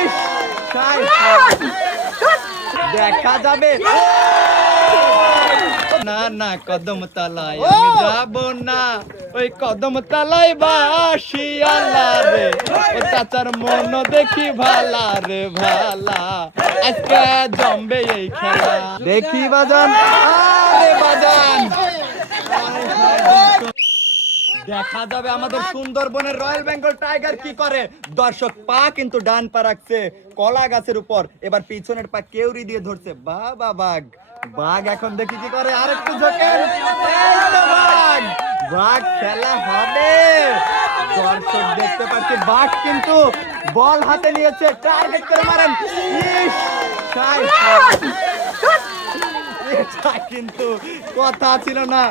ইস, দেখা যাবে। না না কদম তলায় আমি যাব না, ওই কদম তলায় বাসি আল্লাহ রে, ও চাচার মন দেখি ভালা রে ভালা, আজকে জমবে এই খেলা। দেখি বাজান, আরে বাজান, দেখা যাবে আমাদের সুন্দরবনের রয়্যাল বেঙ্গল টাইগার কি করে। দর্শক পা কিন্তু ডান পা রাখছে কলা গাছের উপর, এবার পিছনের পা কেউরি দিয়ে ধরছে। বাবা বাঘ, বাঘ এখন দেখি কি করে। আরেকটু ঝোঁকেন, বাঘ, বাঘ খেলা হবে। দর্শক দেখতে পাচ্ছি বাঘ কিন্তু বল হাতে নিয়েছে, টার্গেট করে মারেন। ইস, এটা কিন্তু কথা ছিল না।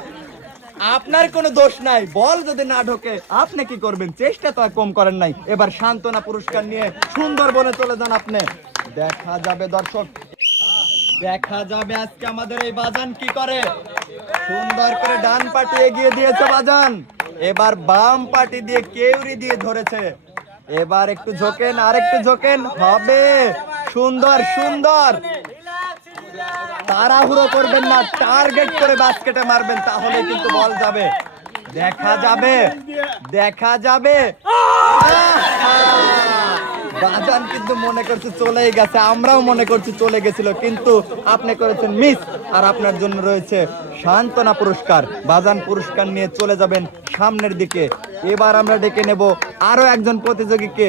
আপনার কোনো দোষ নাই, বল যদি না ঢোকে আপনি কি করবেন, চেষ্টা তো আর কম করেন নাই। এবার সান্ত্বনা পুরস্কার নিয়ে সুন্দরবনে চলে যান আপনি। দেখা যাবে দর্শক, দেখা যাবে আজকে আমাদের এই বাজান কি করে। সুন্দর করে ডান পাটি এগিয়ে দিয়েছে বাজান, এবার বাম পাটি দিয়ে কেউরি দিয়ে ধরেছে। এবার একটু ঝোঁকেন, আর একটু ঝোঁকেন, হবে। সুন্দর সুন্দর, তাড়াহুড়ো করবেন না, টার্গেট করে বাস্কেটে মারবেন, তাহলে কিন্তু বল যাবে। দেখা যাবে, দেখা যাবে। বাজান কিন্তু মনে করছে চলেই গেছে, আমরাও মনে করছি চলে গেছিল, কিন্তু আপনি করেছেন মিস। আর আপনার জন্য রয়েছে সান্ত্বনা পুরস্কার। বাজান পুরস্কার নিয়ে চলে যাবেন সামনের দিকে। এবার আমরা ডেকে নেব আরো একজন প্রতিযোগীকে।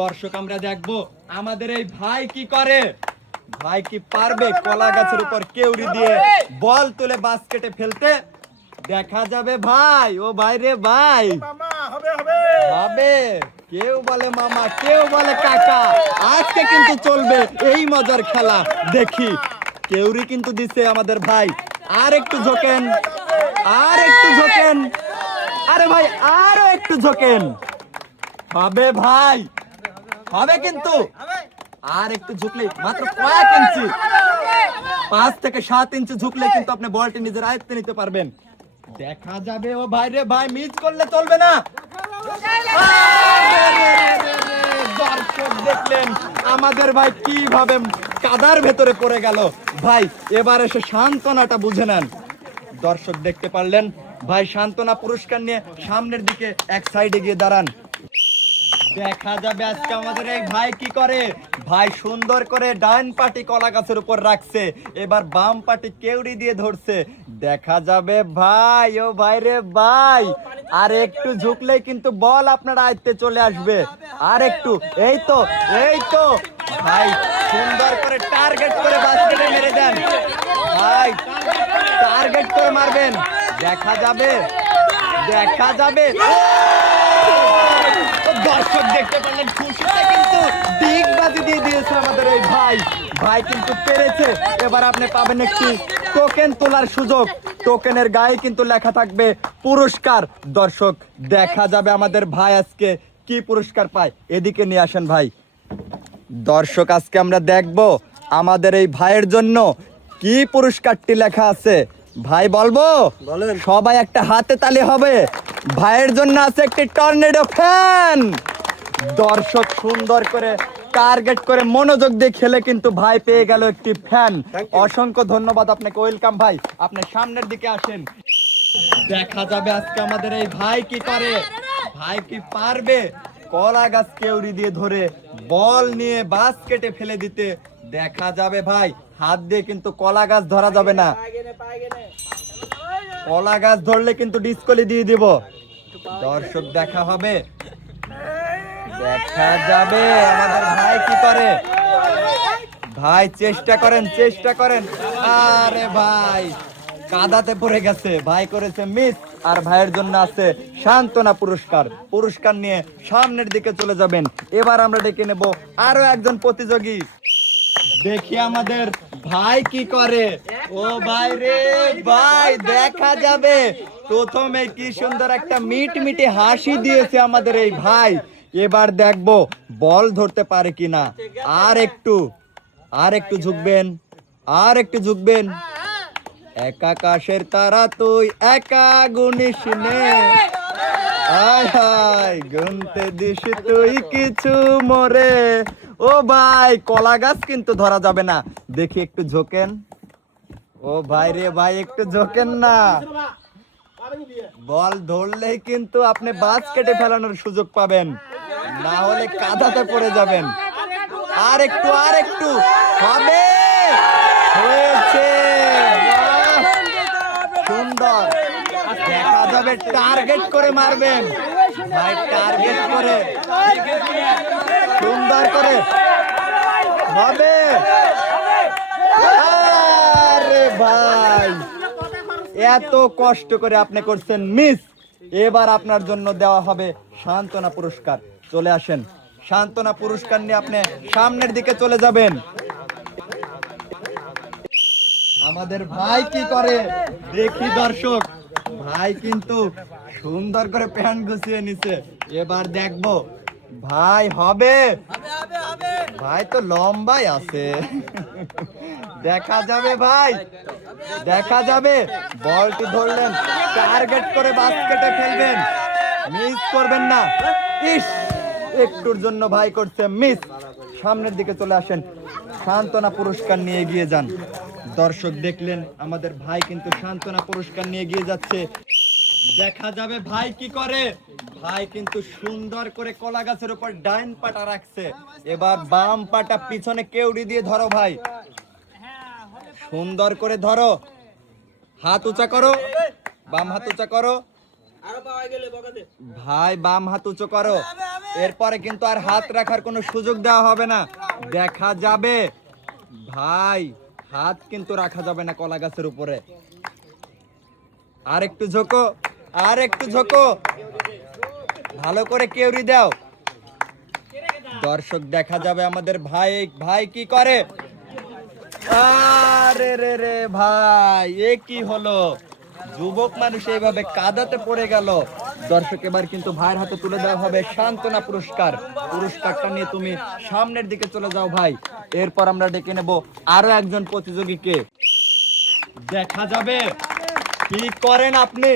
দর্শক আমরা দেখবো আমাদের এই ভাই কি করে। ভাই কি পারবে কলা গাছের উপর কেউরি দিয়ে বল তুলে বাস্কেটে ফেলতে? দেখা যাবে ভাই। ও ভাই রে ভাই, হবে। কেউ বলে মামা, কেউ বলে কাকা, আজকে কিন্তু চলবে এই মজার খেলা। দেখি, কেউরি কিন্তু দিছে আমাদের ভাই। আর একটু ঝোঁকেন, আর একটু ঝোঁকেন, আরে ভাই আরো একটু ঝোঁকেন, হবে ভাই, হবে কিন্তু। আর একটু ঝুঁকলে, মাত্র কয়েক ইঞ্চি, 5 থেকে 7 ইঞ্চি ঝুঁকলে কিন্তু আপনি বলটি নিজের আয়ত্তে নিতে পারবেন। দেখা যাবে। ও ভাই রে ভাই, মিস করলে চলবে না। দর্শক দেখলেন আমাদের ভাই কিভাবে কাদার ভেতরে পড়ে গেল। ভাই এবার এসে সান্ত্বনাটা বুঝে নেন। দর্শক দেখতে পারলেন ভাই সান্ত্বনা পুরস্কার নিয়ে সামনের দিকে এক সাইডে গিয়ে দাঁড়ান। দেখা যাবে আজকে আমাদের এই ভাই কি করে। ভাই সুন্দর করে ডান পাটি কলা গাছের উপর রাখছে, এবার বাম পাটি কেউড়ি দিয়ে ধরছে। দেখা যাবে ভাই। ও ভাই রে ভাই, আর একটু ঝুঁকলেই কিন্তু বল আপনার আয়ত্তে চলে আসবে। আর একটু, এই তো, এই তো ভাই, সুন্দর করে টার্গেট করে বাস্কেটে মেরে দেন ভাই, টার্গেট করে মারবেন। দেখা যাবে, দেখা যাবে। দর্শক দেখতে পারলেন খুশিতে কিন্তু ডিগবাজি দিয়ে দিয়েছে আমাদের এই ভাই। ভাই কিন্তু পেরেছে। এবার আপনি পাবেন একটি টোকেন তোলার সুযোগ। টোকেনের গায়ে কিন্তু লেখা থাকবে পুরস্কার। দর্শক দেখা যাবে আমাদের ভাই আজকে কি পুরস্কার পায়। এদিকে নিয়ে আসেন ভাই। দর্শক আজকে আমরা দেখব আমাদের এই ভাইয়ের জন্য কি পুরস্কারটি লেখা আছে। ভাই বলবো, সবাই একটা হাতে তালি হবে। ভাইয়ের জন্য আছে একটি টর্নেডো ফ্যান। দর্শক সুন্দর করে টার্গেট করে মনোযোগ দিয়ে খেলে কিন্তু ভাই পেয়ে গেল একটি ফ্যান। অসংখ্য ধন্যবাদ আপনাকে। ওয়েলকাম ভাই, আপনি সামনের দিকে আসেন। দেখা যাবে আজকে আমাদের এই ভাই কি করে। ভাই কি পারবে কলা গাছ কেউরি দিয়ে ধরে বল নিয়ে বাস্কেটে ফেলে দিতে? দেখা যাবে ভাই, হাত দিয়ে কিন্তু কলা গাছ ধরা যাবে না। কলা গাছ ধরলে কিন্তু ডিসকলি দিয়ে দিব। দর্শক দেখা হবে, দেখা যাবে আমাদের ভাই কি করে। ভাই চেষ্টা করেন, চেষ্টা করেন। আরে ভাই কাদাতে পড়ে গেছে, ভাই করেছে মিস। আর ভাইয়ের জন্য আছে সান্ত্বনা পুরস্কার। পুরস্কার নিয়ে সামনের দিকে চলে যাবেন। এবার আমরা ডেকে নেব আরো একজন প্রতিযোগী। দেখি আমাদের ভাই কি করে। ও ভাই রে ভাই, দেখা যাবে। প্রথমে কি সুন্দর একটা মিটমিটে হাসি দিয়েছে আমাদের এই ভাই। এবার দেখবো বল ধরতে পারে কিনা। আর একটু, আর একটু ঝুঁকবেন, আর একটু ঝুঁকবেন। এক আকাশের তারা তুই একা গুনিস নে, আয় হায় গুনতে দিস তুই কিছু মরে। ও ভাই কলা গাছ কিন্তু ধরা যাবে না, দেখি একটু ঝোকেন। ও ভাই রে ভাই একটু ঝোকেন না, বল ধরলেই কিন্তু আপনি বাস কেটে ফেলানোর সুযোগ পাবেন, না হলে কাদাতে পড়ে যাবেন। আর একটু হবে, হয়েছে, বাহ! সুন্দর, দেখা যাবে টার্গেট করে মারবেন ভাই, টার্গেট করে সুন্দর করে হবে। আরে ভাই এত কষ্ট করে আপনি করছেন মিস, এবার আপনার জন্য দেওয়া হবে সান্ত্বনা পুরস্কার। চলে আসেন, সান্ত্বনা পুরস্কার নিয়ে আপনি সামনের দিকে চলে যাবেন। আমাদের ভাই কি করে দেখি দর্শক, ভাই কিন্তু সুন্দর করে প্যান্ট গুছিয়ে নিছে, এবার দেখবো ভাই হবে, ভাই তো লম্বাই আছে, দেখা যাবে ভাই, দেখা যাবে। বলটি ধরলেন, টার্গেট করে বাস্কেটে ফেলবেন, মিস করবেন না। ইস, একটুর জন্য ভাই করছে মিস। সামনের দিকে চলে আসেন, সান্ত্বনা পুরস্কার নিয়ে এগিয়ে যান। দর্শক দেখলেন আমাদের ভাই কিন্তু সান্ত্বনা পুরস্কার নিয়ে এগিয়ে যাচ্ছে, দেখা যাবে ভাই কি করে। ভাই কিন্তু সুন্দর করে কলা গাছের উপর ডাইন পাটা রাখছে, এবার বাম পাটা পিছনে কেউড়ি দিয়ে ধরো ভাই, সুন্দর করে ধরো, হাত উঁচা করো, বাম হাত উঁচা করো ভাই, বাম হাত উঁচু করো। এরপরে কিন্তু আর হাত রাখার কোনো সুযোগ দেওয়া হবে না, দেখা যাবে ভাই হাত কিন্তু রাখা যাবে না কলা গাছের উপরে। আর একটু ঝোঁকো, আর একটু ঝোঁকো, ভালো করে কেউরি দাও। দর্শক দেখা যাবে আমাদের ভাই, ভাই কি করে। আরে রে রে ভাই, এ কি হলো, যুবক মানুষ এইভাবে কাদাতে পড়ে গেল। দর্শক এবার কিন্তু ভাইয়ের হাতে তুলে দেওয়া হবে সান্ত্বনা পুরস্কার। পুরস্কারটা নিয়ে তুমি সামনের দিকে চলে যাও ভাই, এরপর আমরা ডেকে নেব আরো একজন প্রতিযোগীকে, দেখা যাবে কি করেন আপনি।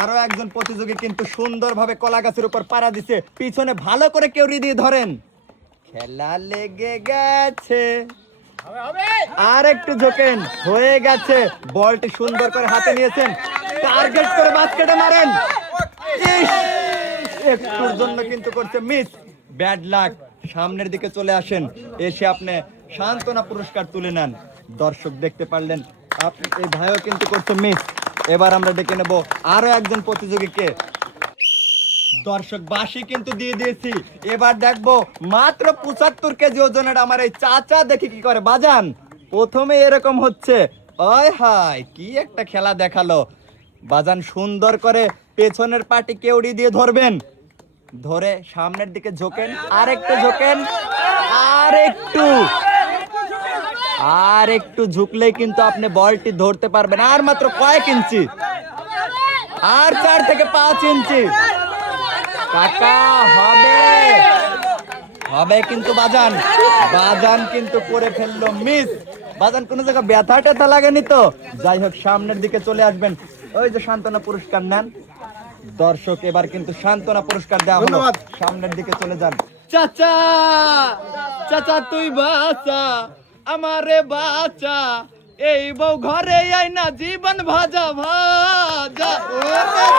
আরো একজন প্রতিযোগী কিন্তু সুন্দরভাবে কলা গাছের উপর পাড়া দিছে, পিছনে ভালো করে কেউরি দিয়ে ধরেন, খেলা লেগে গেছে। আর একটু ঝোঁকেন, হয়ে গেছে, বলটি সুন্দর করে হাতে নিয়েছেন, টার্গেট করে বাস্কেটে মারেন। ইস, একটুর জন্য কিন্তু করছে মিস, ব্যাড লাক। সামনের দিকে চলে আসেন, এসে আপনি সান্ত্বনা পুরস্কার তুলে নেন। দর্শক দেখতে পারলেন আপনি এই ভাইও কিন্তু করছে মিস। এবার আমরা ডেকে নেব আরো একজন প্রতিযোগীকে। দর্শক বাঁশি কিন্তু দিয়ে দিয়েছি, এবার দেখবো মাত্র 75 কেজি ওজনের আমার এই চাচা দেখি কি করে। বাজান প্রথমে এরকম হচ্ছে, ওই হাই কি একটা খেলা দেখালো। বাজান সুন্দর করে পেছনের পাটি কেউড়ি দিয়ে ধরবেন, ধরে সামনের দিকে ঝোঁকেন, আর একটু ঝোঁকেন, আর একটু, আর একটু ঝুঁকলেই কিন্তু আপনি বলটি ধরতে পারবেন। আর মাত্র কয়েক ইঞ্চি, আর 4 থেকে 5 ইঞ্চি কাকা, হবে, হবে কিন্তু বাজান, বাজান কিন্তু করে ফেললো মিস। বাজান কোন জায়গায় ব্যথা ট্যাথা লাগেনি তো? যাই হোক সামনের দিকে চলে আসবেন, ওই যে সান্ত্বনা পুরস্কার নেন। দর্শক এবার কিন্তু সান্ত্বনা পুরস্কার দেওয়া হলো, সামনের দিকে চলে যান। চাচা, চাচা তুই বাঁচা আমারে বাঁচা, এই বউ ঘরে আই না জীবন ভাজা ভাজা।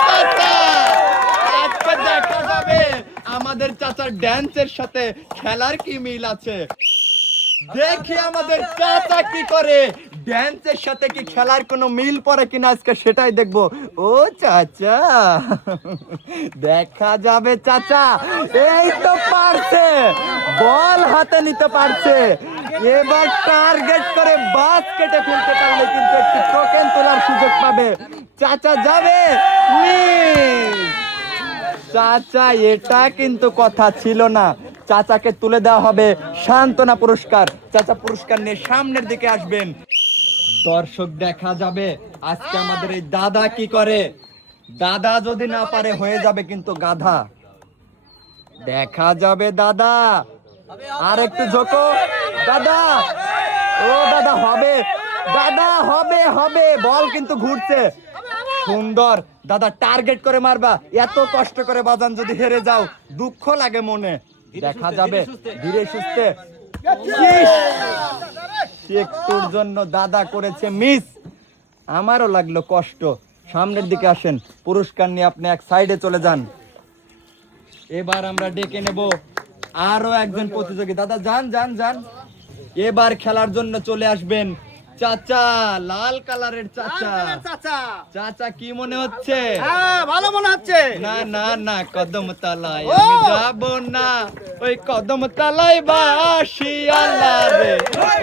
চাচা আজকে দেখা যাবে আমাদের চাচার ড্যান্সের সাথে খেলার কি মিল আছে, দেখি আমাদের চাচা কি করে, ড্যান্সের সাথে কি খেলার কোনো মিল পড়ে কিনা আজকে সেটাই দেখবো। ও চাচা, দেখা যাবে চাচা, এই তো পারছে, বল হাতে নিতে পারছে, এবার টার্গেট করে বাস্কেটে ফেলতে পারলে কিন্তু একটি টোকেন তোলার সুযোগ পাবে। চাচা যাবে মিস। চাচা এটা কিন্তু কথা ছিল না, চাচাকে তুলে দেওয়া হবে সান্ত্বনা পুরস্কার। চাচা পুরস্কার নিয়ে সামনের দিকে আসবেন। দর্শক দেখা যাবে আজকে আমাদের এই দাদা কি করে। দাদা যদি না পারে হয়ে যাবে কিন্তু গাধা, দেখা যাবে দাদা। আর একটু ঝোঁকো দাদা, ও দাদা হবে, দাদা হবে, হবে, বল কিন্তু ঘুরছে, সুন্দর দাদা, টার্গেট করে মারবা। এত কষ্ট করে বাজান যদি হেরে যাও দুঃখ লাগে মনে। দেখা যাবে ধীরে সুস্থে। একটুর জন্য দাদা করেছে মিস। আমারও লাগলো কষ্ট। সামনের দিকে আসেন, পুরস্কার নিয়ে আপনি এক সাইডে চলে যান। এবার আমরা ডেকে নেব আরো একজন প্রতিযোগী। দাদা যান যান যান। এবার খেলার জন্য চলে আসবেন চাচা, লাল কালারের চাচা। চাচা কি মনে হচ্ছে? ভালো মনে হচ্ছে। না না না, কদম তলায় আমি যাব না, ওই কদম তলায় বাসি আল্লাহ রে।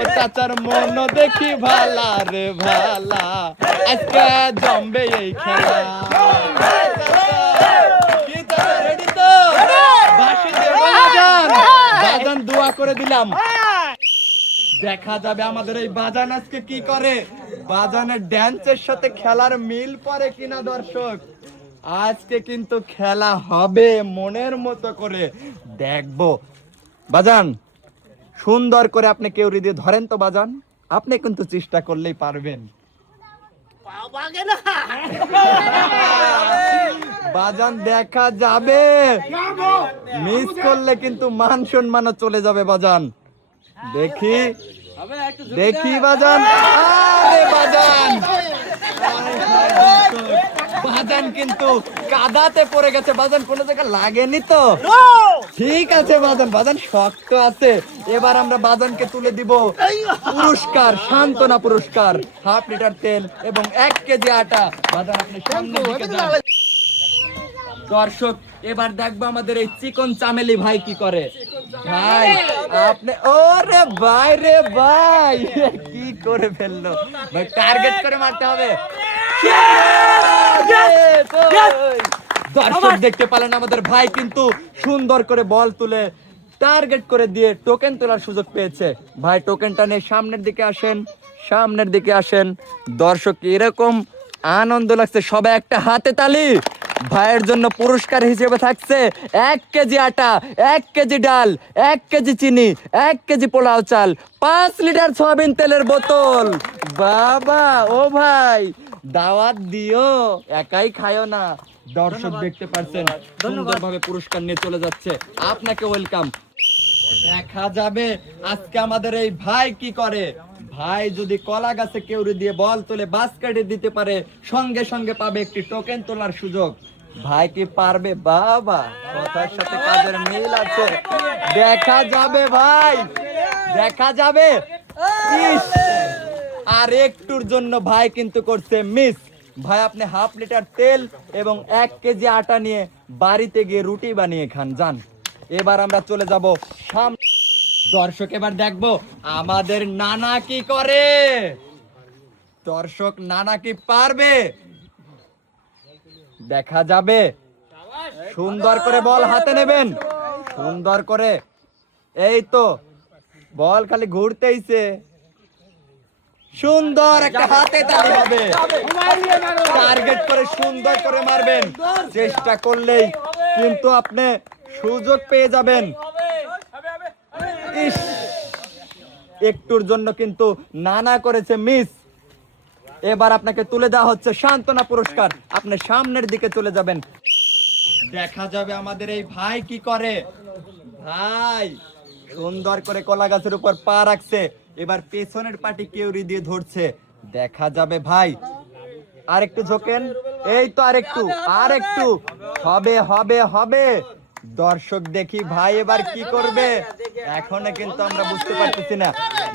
ও চাচার মন দেখি ভালা রে ভালা, আজকে জমবে এই খেলা। কি চাচা রেডি তো? বাসি দেব বাজান, বাজান দোয়া করে দিলাম। দেখা যাবে আমাদের এই বাজান আজকে কি করে। বাজানের ড্যান্সের সাথে খেলার মিল পড়ে কিনা দর্শক। আজকে কিন্তু খেলা হবে মনের মতো করে, দেখবো। বাজান সুন্দর করে আপনি কেউরি দিয়ে ধরেন তো বাজান, আপনি কিন্তু চেষ্টা করলেই পারবেন। বাজান দেখা যাবে, মিস করলে কিন্তু মান সম্মানও চলে যাবে বাজান। দেখি দেখি বাজান, আরে বাজান, বাজান কিন্তু কাদাতে পড়ে গেছে। বাজান কোনো জায়গায় লাগেনি তো? ঠিক আছে বাজান, বাজান শক্ত আছে। এবার আমরা বাজানকে তুলে দিব পুরস্কার, সান্ত্বনা পুরস্কার, 1/2 লিটার তেল এবং 1 কেজি আটা। বাজান আপনি সামনে দিকে যান। দর্শক এবার দেখবো আমাদের এই চিকন চামেলি ভাই কি করে। ভাই আপনি, ওরে ভাই রে ভাই, কি করে ফেললো ভাই। টার্গেট করে মারতে হবে। দর্শক দেখতে পেলেন আমাদের ভাই কিন্তু সুন্দর করে বল তুলে টার্গেট করে দিয়ে টোকেন তোলার সুযোগ পেয়েছে। ভাই টোকেনটা নিয়ে সামনের দিকে আসেন, সামনের দিকে আসেন। দর্শক এরকম আনন্দ লাগছে, সবাই একটা হাতে তালি। ভাইয়ের জন্য পুরস্কার হিসেবে থাকছে 1 কেজি আটা, 1 কেজি ডাল, 1 কেজি চিনি, 1 কেজি পোলাও চাল, 5 লিটার সয়াবিন তেলের বোতল। বাবা ও ভাই, দাওয়াত দিও, একাই খায়ও না। দর্শক দেখতে পাচ্ছেন সুন্দরভাবে পুরস্কার নিয়ে চলে যাচ্ছে। আপনাকে ওয়েলকাম। দেখা যাবে আজকে আমাদের এই ভাই কি করে। ভাই যদি কলা গাছে কেউরি দিয়ে বল তুলে বাস্কেটে দিতে পারে, সঙ্গে সঙ্গে পাবে একটি টোকেন তোলার সুযোগ। ভাই কি পারবে? বাবা, কথার সাথে কাজের মিল আছে। দেখা যাবে ভাই, দেখা যাবে। আর একটুর জন্য ভাই কিন্তু করছে মিস। ভাই আপনি 1/2 লিটার তেল এবং 1 কেজি আটা নিয়ে বাড়িতে গিয়ে রুটি বানিয়ে খান, যান। এবার আমরা চলে যাব সামনে। দর্শক এবার দেখবো আমাদের নানা কি করে। দর্শক নানা কি পারবে? দেখা যাবে। সুন্দর করে বল হাতে নেবেন, সুন্দর করে। এই তো বল খালি ঘুরতেইছে। সুন্দর একটা হাতে তালি হবে। টার্গেট করে সুন্দর করে মারবেন, চেষ্টা করলেই কিন্তু আপনি সুযোগ পেয়ে যাবেন। একটুর জন্য কিন্তু নানা করেছে মিস। এবার আপনাকে তুলে দেওয়া হচ্ছে সান্ত্বনা পুরস্কার, আপনি সামনের দিকে চলে যাবেন। দেখা যাবে আমাদের এই ভাই কি করে। ভাই সুন্দর করে কলা গাছের উপর পা রাখছে, এবার পেছনের পাটি কেউরি দিয়ে ধরছে। দেখা যাবে ভাই, আরেকটু ঝোঁকেন, এই তো আরেকটু, আরেকটু, হবে হবে হবে। দর্শক দেখি ভাই এবার কি করবে। এখনো কিন্তু আমরা বুঝতে পারতেছি না।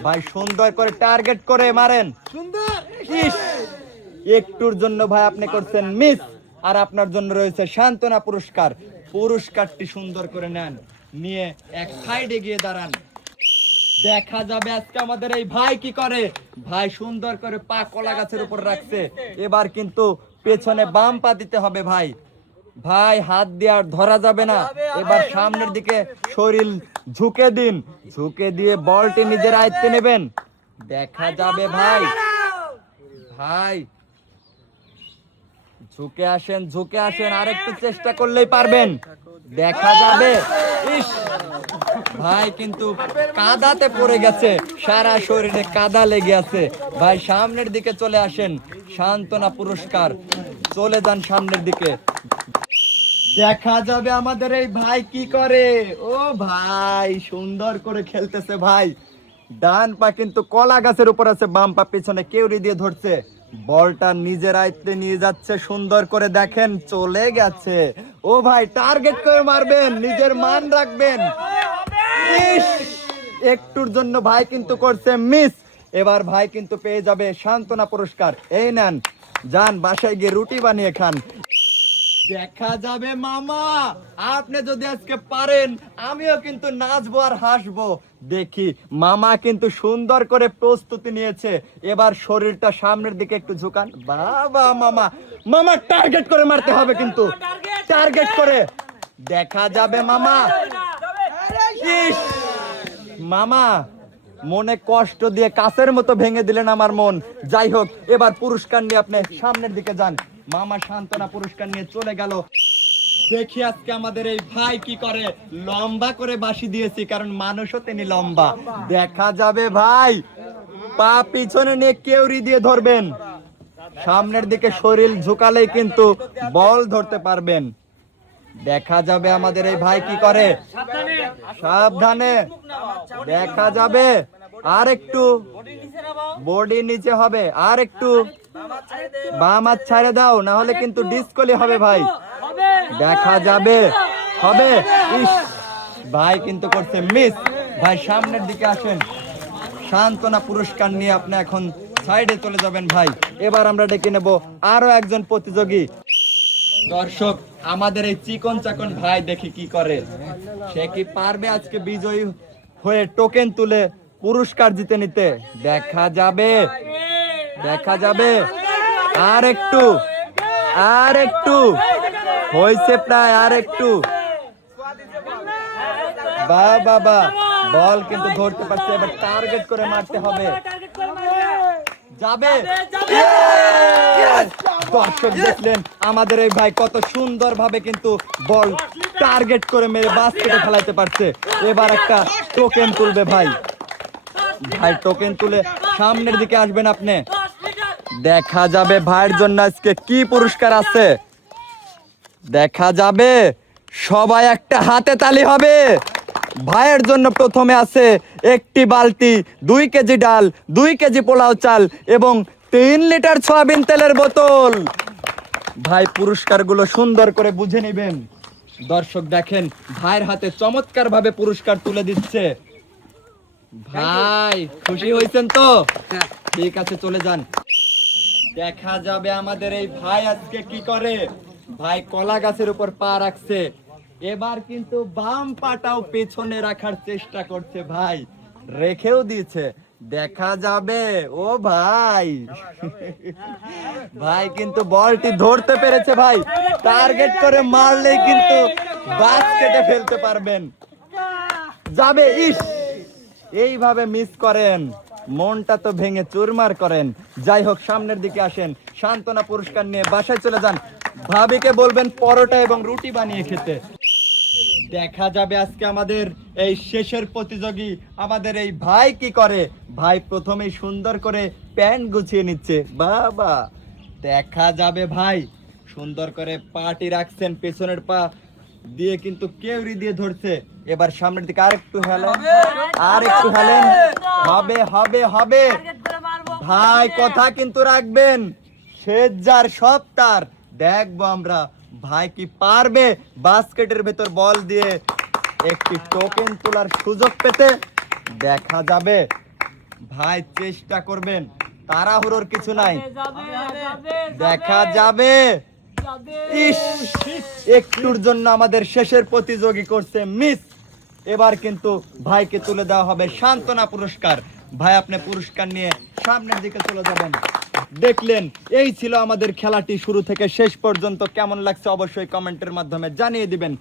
ভাই সুন্দর করে টার্গেট করে মারেন। একটুর জন্য ভাই আপনি করছেন মিস। আর আপনার জন্য রয়েছে সান্ত্বনা পুরস্কার। পুরস্কারটি সুন্দর করে নেন, নিয়ে এক সাইডে গিয়ে দাঁড়ান। দেখা যাবে আজকে আমাদের এই ভাই কি করে। ভাই সুন্দর করে পা কলা গাছের উপর রাখছে। এবার কিন্তু পেছনে বাম পা দিতে হবে ভাই। ভাই হাত দিয়ে আর ধরা যাবে না। এবার সামনের দিকে শরীর ঝুঁকে দিন, ঝুঁকে দিয়ে বলটি নিজের আয়ত্তে নেবেন। দেখা যাবে ভাই, ভাই ঝুঁকে আসেন, ঝুঁকে আসেন, আরেকটু চেষ্টা করলেই পারবেন। দেখা যাবে। ইস, ভাই কিন্তু কাদাতে পড়ে গেছে, সারা শরীরে কাদা লেগে আছে। ভাই সামনের দিকে চলে আসেন, সান্ত্বনা পুরস্কার। চলে যান সামনের দিকে। দেখা যাবে আমাদের এই ভাই কি করে। ও ভাই সুন্দর করে খেলতেছে ভাই। ডান পা কিন্তু কলা গাছের উপর আছে, বাম পা পিছনে কেউরি দিয়ে ধরছে। বলটা নিজের আয়ত্তে নিয়ে যাচ্ছে, সুন্দর করে দেখেন চলে গেছে। ও ভাই টার্গেট করে মারবেন, নিজের মান রাখবেন। ইস, একটুর জন্য ভাই কিন্তু করছে মিস। এবার ভাই কিন্তু পেয়ে যাবে সান্ত্বনা পুরস্কার। এই নেন, যান বাসায় গিয়ে রুটি বানিয়ে খান। দেখা যাবে মামা, আপনি যদি আজকে পারেন আমিও কিন্তু নাচবো আর হাসবো। দেখি মামা কিন্তু সুন্দর করে প্রস্তুতি নিয়েছে। এবার শরীরটা সামনের দিকে একটু ঝুকান। বাবা মামা, মামা টার্গেট করে মারতে হবে কিন্তু, টার্গেট করে। দেখা যাবে মামা। ইস, মামা মনে কষ্ট দিয়ে কাছের মতো ভেঙে দিলেন আমার মন। যাই হোক, এবার পুরস্কার নিয়ে আপনি সামনের দিকে যান। মামা সান্ত্বনা পুরস্কার নিয়ে চলে গেল। দেখি আজকে আমাদের এই ভাই কি করে। লম্বা করে বাঁশি দিয়েছি কারণ মানুষও তিনি লম্বা। দেখা যাবে ভাই, পা পিছনে নিয়ে কেউরি দিয়ে ধরবেন, সামনের দিকে শরীর ঝুঁকালেই কিন্তু বল ধরতে পারবেন। দেখা যাবে আমাদের এই ভাই কি করে। সাবধানে, দেখা যাবে। আর একটু বডি নিচে হবে, আর একটু বাম হাত ছাড়ে দাও, না হলে কিন্তু ডিসকলি হবে ভাই। দেখা যাবে, হবে। ইস, ভাই কিন্তু করছে মিস। ভাই সামনের দিকে আসেন, সান্ত্বনা পুরস্কার নিয়ে আপনি এখন সাইডে চলে যাবেন ভাই। এবার আমরা ডেকে নেব আরো একজন প্রতিযোগী। দর্শক, আমাদের এই চিকন চাকন ভাই দেখি কি করে। সে কি পারবে আজকে বিজয়ী হয়ে টোকেন তুলে পুরস্কার জিতে নিতে? দেখা যাবে, দেখা যাবে। আর একটু, আর একটু হয়েছে প্রায়, আর একটু। বা বাবা, বল কিন্তু ধরতে পারছে। এবার টার্গেট করে মারতে হবে। যাবে। দর্শক দেখলেন আমাদের এই ভাই কত সুন্দর ভাবে কিন্তু বল টার্গেট করে মেরে বাস্কেটে ফেলাইতে পারছে। এবার একটা টোকেন তুলবে ভাই। ভাই টোকেন তুলে সামনের দিকে আসবেন আপনি। দেখা যাবে ভাইয়ের জন্য আজকে কি পুরস্কার আছে। দেখা যাবে, সবাই একটা হাতে তালি হবে। ভাইয়ের জন্য প্রথমে আছে একটি বালতি, 2 কেজি ডাল, 2 কেজি পোলাও চাল এবং 3 লিটার সয়াবিন তেলের বোতল। ভাই পুরস্কারগুলো সুন্দর করে বুঝে নেবেন। দর্শক দেখেন ভাইয়ের হাতে চমৎকার ভাবে পুরস্কার তুলে দিচ্ছে। ভাই খুশি হয়েছেন তো? ঠিক আছে, চলে যান। দেখা যাবে আমাদের এই ভাই আজকে কি করে। ভাই কলা গাছের উপর পা রাখছে। এবার কিন্তু বাম পাটাও পেছনে রাখার চেষ্টা করছে ভাই, রেখেও দিয়েছে। দেখা যাবে। ও ভাই, ভাই কিন্তু বলটি ধরতে পেরেছে ভাই। টার্গেট করে মারলেই কিন্তু বাস্কেটে ফেলতে পারবেন। যাবে। ইস, এইভাবে মিস করেন, মনটা তো ভেঙে চুরমার করেন। যাই হোক, সামনের দিকে আসেন, সান্ত্বনা পুরস্কার নিয়ে বাসায় চলে যান। ভাবিকে বলবেন পরোটা এবং রুটি বানিয়ে খেতে। দেখা যাবে আজকে আমাদের এই শেষের প্রতিযোগী আমাদের এই ভাই কি করে। ভাই প্রথমেই সুন্দর করে প্যান্ট গুছিয়ে নিচ্ছে। বাবা, দেখা যাবে ভাই সুন্দর করে পাটি রাখছেন, পেছনের পা দিয়ে কিন্তু কেউরি দিয়ে ধরছে। এবার সামনের দিকে আরেকটু হেলেন, আর একটু হেলেন। হবে, হবে, হবে। ভাই কথা কিন্তু রাখবেন, শেষ যার সব তার। দেখবো আমরা ভাই কি পারবে বাস্কেটের ভেতর বল দিয়ে একটি টোকেন তোলার সুযোগ পেতে। দেখা যাবে। ভাই চেষ্টা করবেন, তাড়াহুড়োর কিছু নাই। দেখা যাবে। ইস, একটুর জন্য আমাদের শেষের প্রতিযোগী করছে মিস। এবার কিন্তু ভাইকে তুলে দেওয়া হবে সান্ত্বনা পুরস্কার। ভাই আপনি পুরস্কার নিয়ে সামনের দিকে চলে যাবেন। দেখলেন, এই ছিল আমাদের খেলাটি শুরু থেকে শেষ পর্যন্ত। কেমন লাগছে অবশ্যই কমেন্টের মাধ্যমে জানিয়ে দিবেন।